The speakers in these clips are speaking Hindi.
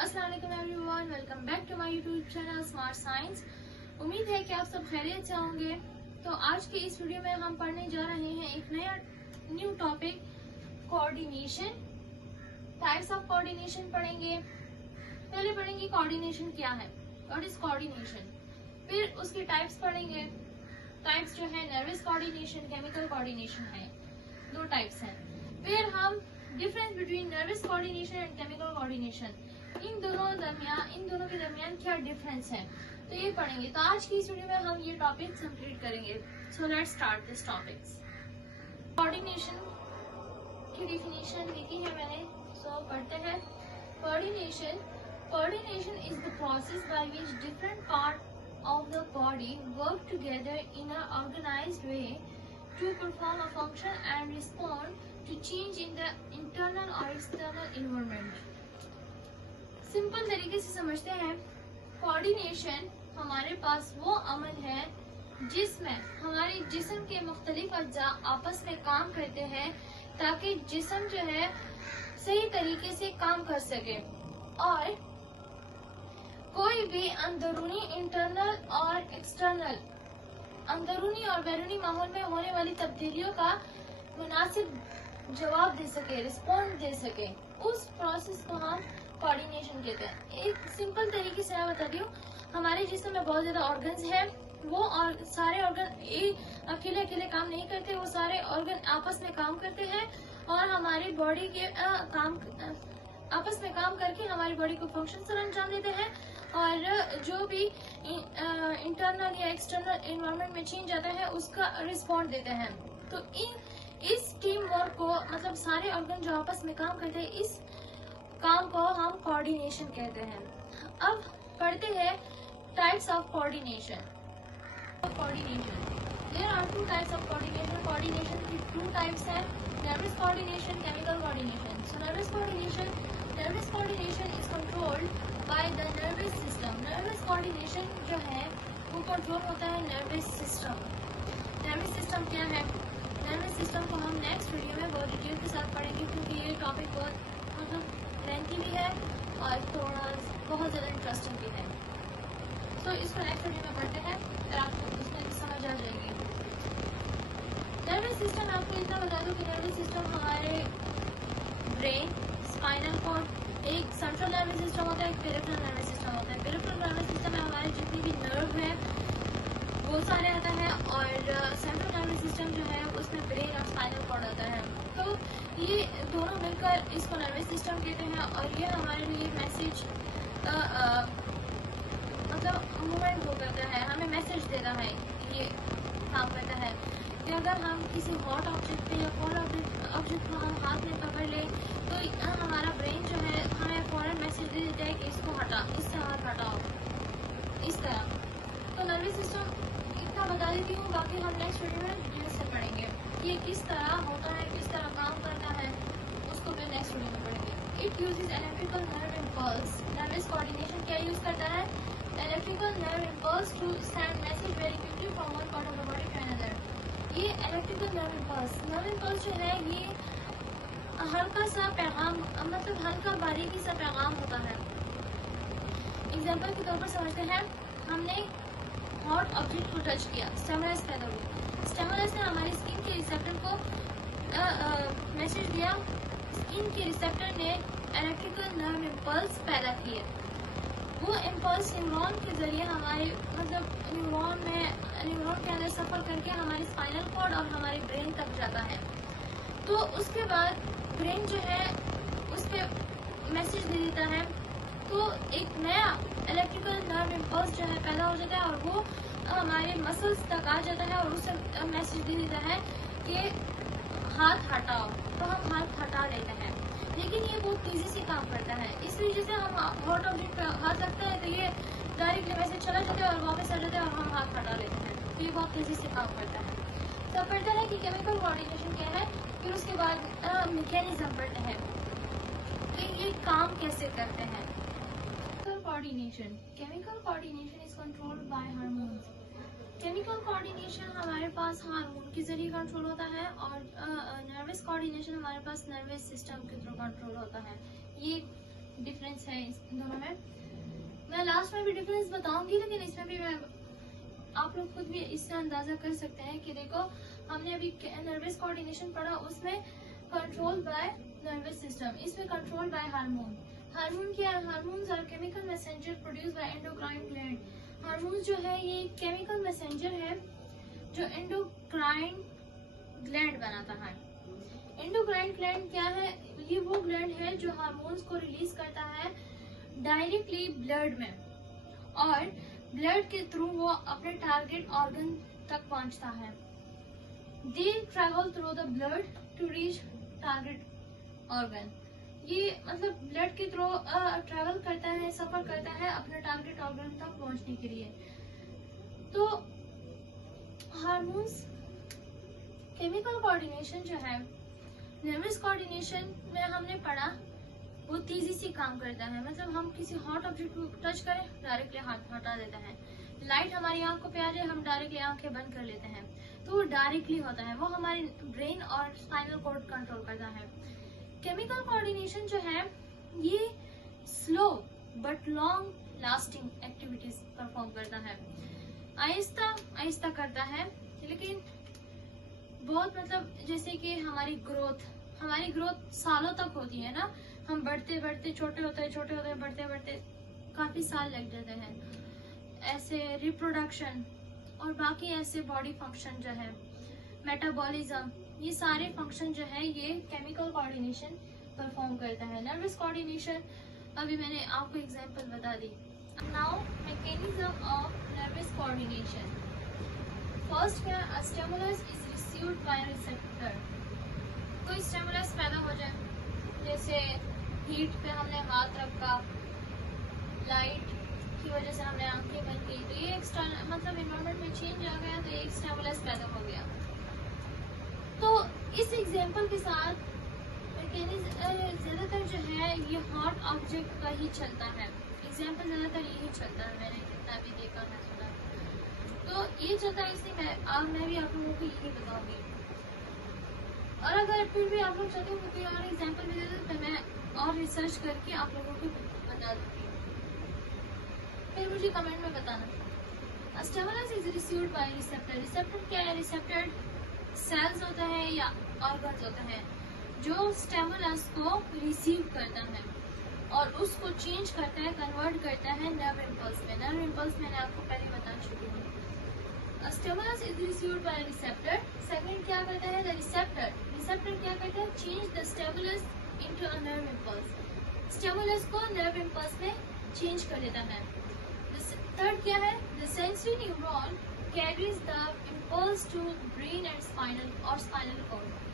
अस्सलाम वालेकुम everyone, welcome back to my YouTube channel smart science. उम्मीद है कि आप सब खैरियत से होंगे। तो आज की इस वीडियो में हम पढ़ने जा रहे हैं एक new topic, coordination. Types of coordination पढ़ेंगे। पहले पढ़ेंगे कोऑर्डिनेशन क्या है, व्हाट इज कोऑर्डिनेशन। फिर उसकी टाइप्स पढ़ेंगे। टाइप्स जो है नर्वस कोऑर्डिनेशन, केमिकल कोऑर्डिनेशन है, दो टाइप्स हैं। फिर हम difference between nervous coordination and chemical coordination, इन दोनों के दरमियान क्या डिफरेंस है, तो ये पढ़ेंगे। तो आज की इस वीडियो में हम ये टॉपिक कंप्लीट करेंगे। So let's start this topics. Coordination की डिफिनेशन लिखी है मैंने, सो पढ़ते हैं। Coordination is the process by which different part of the body work together in an organized way to perform a function and respond to change in the internal or external environment। Simple तरीके से समझते हैं। कोऑर्डिनेशन हमारे पास वो अमल है जिसमें हमारे जिस्म के मुख्तलिफ अज्जा आपस में काम करते हैं ताकि जिस्म जो है सही तरीके से काम कर सके और कोई भी अंदरूनी, इंटरनल और एक्सटर्नल, अंदरूनी और बैरूनी माहौल में होने वाली तब्दीलियों का मुनासिब जवाब दे सके, रिस्पॉन्ड दे सके, उस प्रोसेस को हम कोऑर्डिनेशन कहते हैं। एक सिंपल तरीके से मैं बता दी हूँ, हमारे जिस्म में बहुत ज्यादा ऑर्गन्स हैं, वो और सारे ऑर्गन अकेले अकेले काम नहीं करते, वो सारे ऑर्गन आपस में काम करते हैं और हमारी बॉडी के आपस में काम करके हमारी बॉडी को फंक्शन सर अंजाम देते हैं और जो भी इंटरनल या एक्सटर्नल एनवायरनमेंट में चेंज आता है उसका रिस्पॉन्ड देते हैं। तो इस टीम वर्क को, मतलब सारे ऑर्गन जो आपस में काम करते हैं, इस काम को हम कोऑर्डिनेशन कहते हैं। अब पढ़ते हैं types of coordination. There are two types of coordination. Coordination की टू टाइप्स हैं, nervous coordination, chemical coordination. So nervous coordination is controlled by the nervous system. Nervous coordination जो है वो कंट्रोल होता है नर्वस सिस्टम। नर्वस सिस्टम क्या है? नर्वस सिस्टम को हम नेक्स्ट वीडियो में बहुत डिटेल के साथ पढ़ेंगे क्योंकि ये टॉपिक बहुत लेंथी भी है और बहुत ज्यादा इंटरेस्टिंग भी है। तो इसको नेक्स्ट वीडियो में पढ़ते हैं, फिर आपको इसमें समझ आ जाएगी। नर्वस सिस्टम, आपको इतना बता दूं कि नर्वस सिस्टम हमारे ब्रेन, स्पाइनल कॉर्ड, एक सेंट्रल नर्वस सिस्टम होता है, एक पेरिफेरल नर्वस सिस्टम होता है। पेरिफेरल नर्वस सिस्टम में हमारे जितनी भी नर्व है वो सारे आता है और सेंट्रल नर्वस सिस्टम जो है उसमें ब्रेन और स्पाइनल कॉर्ड आता है। तो ये दोनों मिलकर इसको नर्वस सिस्टम कहते हैं और ये हमारे लिए मैसेज मतलब मूवमेंट वो करता है, हमें मैसेज देता है, ये काम करता है कि अगर हम किसी हॉट ऑब्जेक्ट पे या कोल्ड ऑब्जेक्ट को हम हाथ में पकड़ ले तो हमारा ब्रेन जो है हमें फौरन मैसेज दे देता है कि इसको हटा, इससे हाथ हटाओ, इस तरह। तो नर्वस सिस्टम इतना बता देती हूँ, बाकी हम नेक्स्ट वीडियो में डिटेल से पढ़ेंगे ये किस तरह होता है, किस तरह काम करता है, उसको फिर नेक्स्ट वीडियो में पढ़ेंगे। It uses electrical nerve impulse. Nervous coordination क्या यूज करता है? Electrical nerve impulse to send message very quickly from one part of the body to another. ये इलेक्ट्रिकल नर्व इम्पल्स जो है ये हल्का सा पैगाम, मतलब हल्का बारीकी सा पैगाम होता है। एग्जाम्पल के तौर पर समझते हैं, हमने हॉट ऑब्जेक्ट को टच किया, स्टिमुलस पैदा हुआ, स्टिमुलस ने हमारी स्किन के रिसेप्टर को मैसेज दिया, स्किन के रिसेप्टर ने इलेक्ट्रिकल नर्व इम्पल्स पैदा किए। वो इम्पल्स न्यूरॉन के जरिए हमारे मतलब न्यूरॉन के अंदर सफर करके हमारे स्पाइनल कॉर्ड और हमारे ब्रेन तक जाता है। तो उसके बाद ब्रेन जो है उसके मैसेज दे देता है, तो एक नया इलेक्ट्रिकल नर्व इम्पल्स जो है पैदा हो जाता है और वो हमारे मसल्स तक आ जाता है और उससे मैसेज दे देता है कि हाथ हटाओ, तो हम हाथ हटा लेते हैं। लेकिन ये बहुत तेजी से काम करता है, इस वजह से हम हॉट ऑब्जेक्ट पे हाथ रखते हैं तो ये डायरेक्टली मैसेज चला जाता है और वापस आ जाता है और हम हाथ हटा लेते हैं, तो ये बहुत तेजी से काम करता है। सब पढ़ते हैं कि केमिकल कोऑर्डिनेशन क्या है, फिर उसके बाद मैकेनिज्म पढ़ते हैं कि ये काम कैसे करते हैं। Chemical coordination is controlled bye hormones. Chemical coordination हमारे पास हार्मोन के जरिए कंट्रोल होता है और नर्वस कोऑर्डिनेशन हमारे पास नर्वस सिस्टम के थ्रू कंट्रोल होता है। ये डिफरेंस है इस दोनों में। मैं लास्ट में भी डिफरेंस बताऊंगी, लेकिन इसमें भी मैं आप लोग खुद भी इससे अंदाजा कर सकते हैं कि देखो हमने अभी नर्वस कोऑर्डिनेशन पढ़ा, उसमें कंट्रोल बाय नर्वस सिस्टम, इसमें कंट्रोल बाय हार्मोन। हार्मोन क्या है? Hormones are chemical messenger produce by endocrine gland. Hormones जो है ये केमिकल मैसेंजर है जो एंडोक्राइन ग्लैंड बनाता है। एंडोक्राइन ग्लैंड क्या है? ये वो ग्लैंड है जो हार्मोन्स को रिलीज करता है डायरेक्टली ब्लड में, और ब्लड के थ्रू वो अपने टारगेट ऑर्गन तक पहुंचता है। They travel through the blood to reach target organ. ये मतलब ब्लड के थ्रू ट्रेवल करता है, सफर करता है अपने टारगेट ऑर्गन तक पहुंचने के लिए। तो हार्मोन्स केमिकल कोऑर्डिनेशन जो है, नर्वस कोऑर्डिनेशन में हमने पढ़ा वो तेजी से काम करता है। मतलब हम किसी हॉट ऑब्जेक्ट को टच करें, डायरेक्टली हाथ हटा देते हैं। लाइट हमारी आंखों पे आ जाए, हम डायरेक्टली आंखें बंद कर लेते हैं, तो वो डायरेक्टली होता है। वो हमारे ब्रेन और स्पाइनल कॉर्ड कंट्रोल करता है। केमिकल कोऑर्डिनेशन जो है ये slow but long lasting activities perform करता है। आहिस्ता आहिस्ता करता है, लेकिन बहुत मतलब जैसे कि हमारी ग्रोथ सालों तक होती है ना। हम बढ़ते बढ़ते छोटे होते बढ़ते बढ़ते काफी साल लग जाते हैं। ऐसे रिप्रोडक्शन और बाकी ऐसे बॉडी फंक्शन जो है, मेटाबॉलिज्म, ये सारे फंक्शन जो है ये केमिकल कोऑर्डिनेशन परफॉर्म करता है। नर्वस कोऑर्डिनेशन अभी मैंने आपको एग्जांपल बता दी। Now mechanism of nervous coordination. First क्या, a stimulus is received by receptor. कोई स्टिमुलस पैदा हो जाए, जैसे हीट पे हमने हाथ रखा, लाइट की वजह से हमने आंखें बंद की, तो ये एक्सटर्नल मतलब एनवायरनमेंट में चेंज आ गया, तो एक स्टिमुलस पैदा हो गया। तो इस एग्जांपल के साथ ज्यादातर जो है ये हॉट ऑब्जेक्ट का ही चलता है। एग्जांपल ज्यादातर यही चलता है, मैंने जितना भी देखा है सुना, तो ये चलता है। इसलिए मैं भी आप लोगों को यही बताऊंगी। और अगर फिर भी आप लोग चाहते हो कोई और एग्जांपल भी दे दो तो मैं और रिसर्च करके आप लोगों को बता दूंगी, फिर मुझे कमेंट में बताना। Stimulus is received by receptor. Receptor क्या है? रिसेप्टर सेल्स होता है या ऑर्गन्स होता है जो स्टिमुलस को रिसीव करता है और उसको चेंज करता है, कन्वर्ट करता है नर्व इम्पल्स में। नर्व इम्पल्स मैंने आपको पहले बता चुकी हूँ। Stimulus is received by receptor. Second क्या करता है? द रिसेप्टर क्या करता है? Change the stimulus into a nerve impulse. Stimulus को नर्व इम्पल्स में चेंज कर देता है। थर्ड क्या है? The sensory neuron carries the impulse to brain and spinal cord.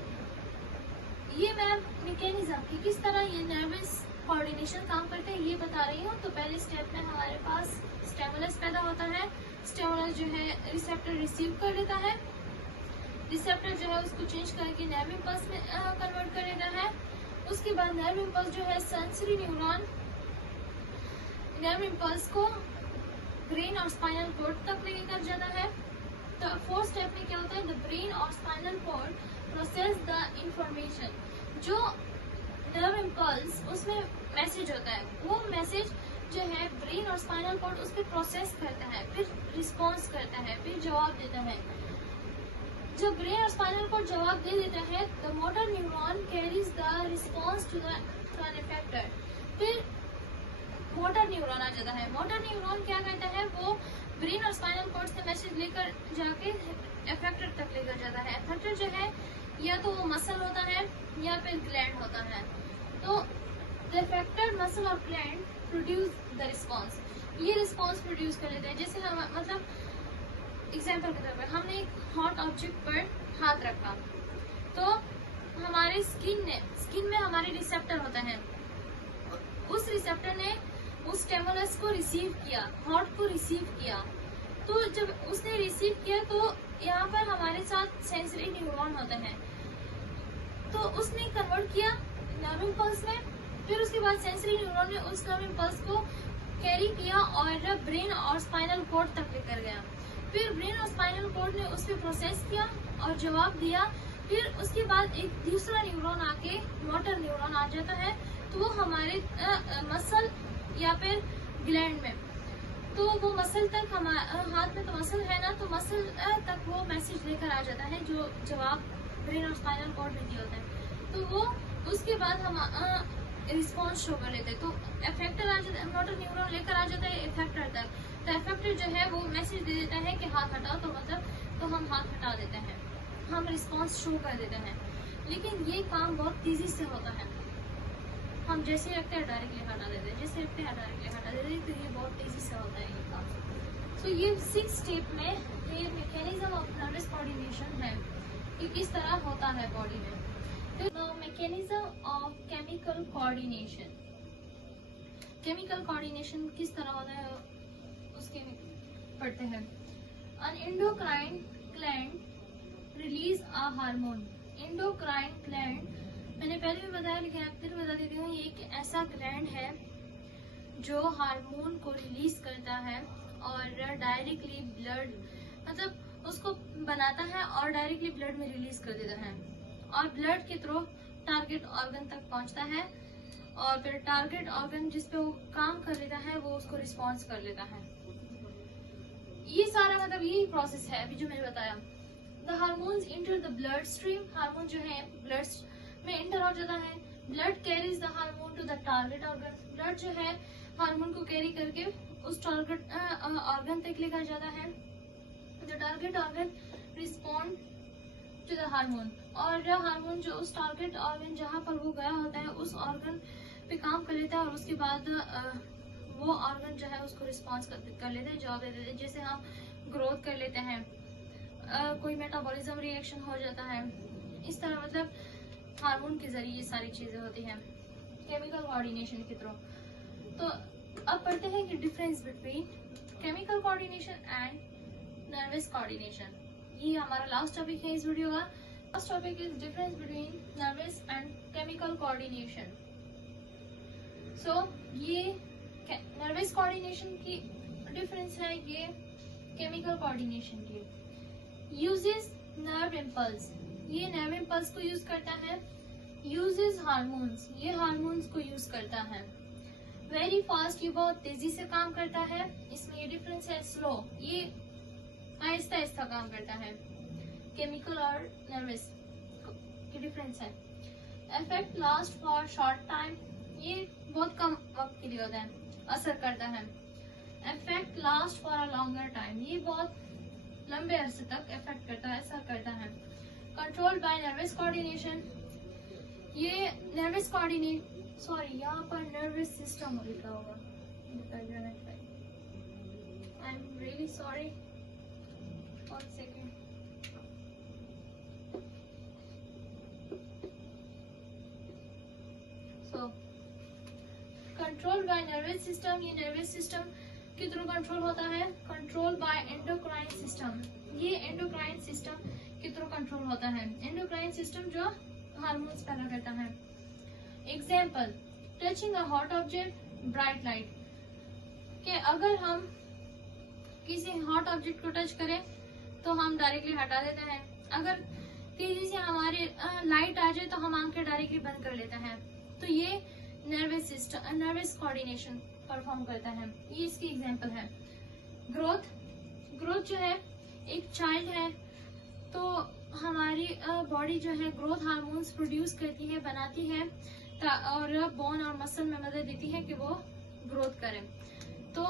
ये मैं मैकेनिज्म की किस तरह ये नर्वस कोऑर्डिनेशन काम करते हैं ये बता रही हूँ। तो पहले स्टेप में हमारे पास स्टिमुलस पैदा होता है, स्टिमुलस जो है रिसेप्टर रिसीव कर लेता है, रिसेप्टर जो है उसको चेंज करके नर्व इम्पल्स में कन्वर्ट कर देता है। उसके बाद नर्व इम्पल्स जो है सेंसरी न्यूरॉन नर्व इम्पल्स को ब्रेन और स्पाइनल कॉर्ड तक लेकर जाता है। तो फोर्थ स्टेप में क्या होता है? द ब्रेन और spinal cord process the information. जो नर्व इम्पल्स उसमें मैसेज होता है, वो मैसेज जो है ब्रेन और स्पाइनल कॉर्ड उस पर प्रोसेस करता है, फिर रिस्पॉन्स करता है, फिर जवाब देता है। जब ब्रेन और स्पाइनल कॉर्ड जवाब दे देता है, the motor neuron carries the response to the effector. फिर मोटर न्यूरॉन आ जाता है। मोटर न्यूरॉन क्या करता है? वो ब्रेन और स्पाइनल कॉर्ड से मैसेज लेकर जाके इफेक्टर तक लेकर जाता है। इफेक्टर जो है या तो वो मसल होता है या फिर ग्लैंड होता है। तो द इफेक्टर मसल और ग्लैंड प्रोड्यूस द रिस्पॉन्स। ये रिस्पॉन्स प्रोड्यूस कर लेते हैं। जैसे हम मतलब एग्जाम्पल के तौर पर हमने एक हॉट ऑब्जेक्ट पर हाथ रखा, तो हमारे स्किन में हमारे रिसेप्टर होता है। उस रिसेप्टर ने उस स्टिमुलस को रिसीव किया, हॉट को रिसीव किया। तो जब उसने रिसीव किया तो यहाँ पर हमारे साथ सेंसरी न्यूरॉन होता है, तो उसने कन्वर्ट किया नर्व इम्पल्स में। फिर उसके बाद सेंसरी न्यूरॉन ने उस नर्व इम्पल्स को कैरी किया और ब्रेन और स्पाइनल कॉर्ड तक लेकर गया। फिर ब्रेन और स्पाइनल कॉर्ड ने उस पर प्रोसेस किया और जवाब दिया। फिर उसके बाद एक दूसरा न्यूरॉन आके मोटर न्यूरॉन आ जाता है, तो वो हमारे मसल या फिर ग्लैंड में, तो वो मसल तक हाथ में तो मसल है ना, तो मसल तक वो मैसेज लेकर आ जाता है जो जवाब ब्रेन और स्पाइनल कॉर्ड में दिया होता है। तो वो उसके बाद हम रिस्पॉन्स शो कर लेते हैं। तो इफेक्टर आ जाता है, मोटर न्यूरॉन लेकर आ जाता है इफेक्टर तक। तो इफेक्टर जो है वो मैसेज दे देता है कि हाथ हटाओ, तो मतलब तो हम हाथ हटा देते हैं, हम रिस्पॉन्स शो कर देते हैं। लेकिन ये काम बहुत तेजी से होता है, हम जैसे रखते हैं डायरेक्टली हटा देते हैं, जैसे रखते हैं डायरेक्टली हटा देते हैं। तो ये बहुत तेजी से होता है ये काम। तो ये 6 स्टेप में ये मैकेनिज्म ऑफ नर्वस कोऑर्डिनेशन है कि किस तरह होता है बॉडी में। तो mechanism of chemical coordination, chemical coordination किस तरह होता है उसके पढ़ते हैं। An endocrine gland release a hormone. Endocrine gland मैंने पहले भी बताया, लेकिन अब फिर बता देती हूँ। ये एक ऐसा ग्लैंड है जो हार्मोन को रिलीज करता है और डायरेक्टली ब्लड, मतलब उसको बनाता है और डायरेक्टली ब्लड में रिलीज कर देता है, और ब्लड के थ्रू टारगेट ऑर्गन तक पहुंचता है, और फिर टारगेट ऑर्गन जिस पे वो काम कर लेता है वो उसको रिस्पॉन्स कर लेता है। ये सारा मतलब यही प्रोसेस है अभी जो मैंने बताया। The hormones enter the bloodstream, hormone जो है ब्लड में इंटर हो जाता है। Blood carries the hormone to the target organ, blood जो है हार्मोन को कैरी करके उस टारगेट ऑर्गन तक लेकर जाता है। The target organ respond to the hormone, और हार्मोन जो उस टारगेट ऑर्गन जहाँ पर वो गया होता है उस ऑर्गन पे काम कर लेता है, और उसके बाद वो ऑर्गन जो है उसको रिस्पॉन्स कर लेते हैं, जवाब दे देते हैं। जैसे हम ग्रोथ कर लेते हैं, कोई मेटाबॉलिज्म रिएक्शन हो जाता है, इस तरह मतलब हार्मोन के जरिए ये सारी चीजें होती हैं केमिकल कोऑर्डिनेशन के थ्रू। तो अब पढ़ते हैं कि difference between chemical coordination and nervous coordination. ये हमारा लास्ट टॉपिक है इस वीडियो का। Last topic is difference between nervous and chemical coordination. So ये नर्वस कोऑर्डिनेशन की डिफरेंस है, ये केमिकल कोऑर्डिनेशन की। यूजेस नर्व इम्पल्स, ये नर्व इम्पल्स को यूज करता है। यूजेस हार्मोन्स, ये हार्मोन्स को यूज करता है। वेरी फास्ट, ये बहुत तेजी से काम करता है। इसमें ये डिफरेंस है। स्लो, ये आहिस्ता आहिस्ता काम करता है। केमिकल और नर्वस की डिफरेंस है। Effect last for short time, ये बहुत कम वक्त के लिए होता है, असर करता है। Effect last for a longer time, ये बहुत लंबे अरसे तक इफेक्ट करता है, असर करता है। कंट्रोल बाय नर्वस कोऑर्डिनेशन, ये नर्वस यहाँ पर नर्वस सिस्टम लिखा होगा, I am really sorry, 1 second. So control by nervous system, ये नर्वस सिस्टम के थ्रू कंट्रोल होता है। कंट्रोल बाय एंडोक्राइन सिस्टम, ये एंडोक्राइन सिस्टम के थ्रू कंट्रोल होता है। एंडोक्राइन सिस्टम जो हार्मोन्स पैदा करता है। Example, touching a hot object, bright light, कि अगर हम किसी हॉट ऑब्जेक्ट को टच करें तो हम डायरेक्टली हटा देते हैं। अगर तेजी से हमारे लाइट आ जाए तो हम आंखें डायरेक्टली बंद कर लेते हैं। तो ये nervous system, nervous coordination perform करता है। ये इसकी एग्जांपल है। ग्रोथ, ग्रोथ जो है एक चाइल्ड है तो हमारी बॉडी जो है ग्रोथ हार्मोन्स प्रोड्यूस करती है, बनाती है, और बोन और मसल में मदद देती है कि वो ग्रोथ करें। तो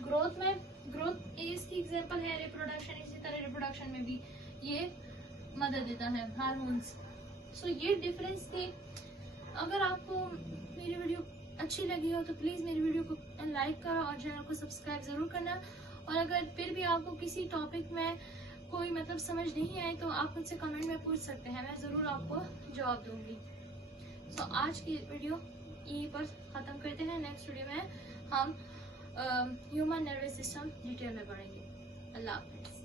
ग्रोथ इसकी एग्जांपल है। रिप्रोडक्शन, इसी तरह रिप्रोडक्शन में भी ये मदद देता है हार्मोन्स। सो ये डिफरेंस थे। अगर आपको मेरी वीडियो अच्छी लगी हो तो प्लीज मेरी वीडियो को लाइक करो और चैनल को सब्सक्राइब जरूर करना। और अगर फिर भी आपको किसी टॉपिक में कोई मतलब समझ नहीं आए तो आप मुझसे कमेंट में पूछ सकते हैं, मैं जरूर आपको जवाब दूंगी। सो आज की वीडियो यहीं पर खत्म करते हैं। नेक्स्ट वीडियो में हम ह्यूमन नर्वस सिस्टम डिटेल में पढ़ेंगे। अल्लाह हाफिज़।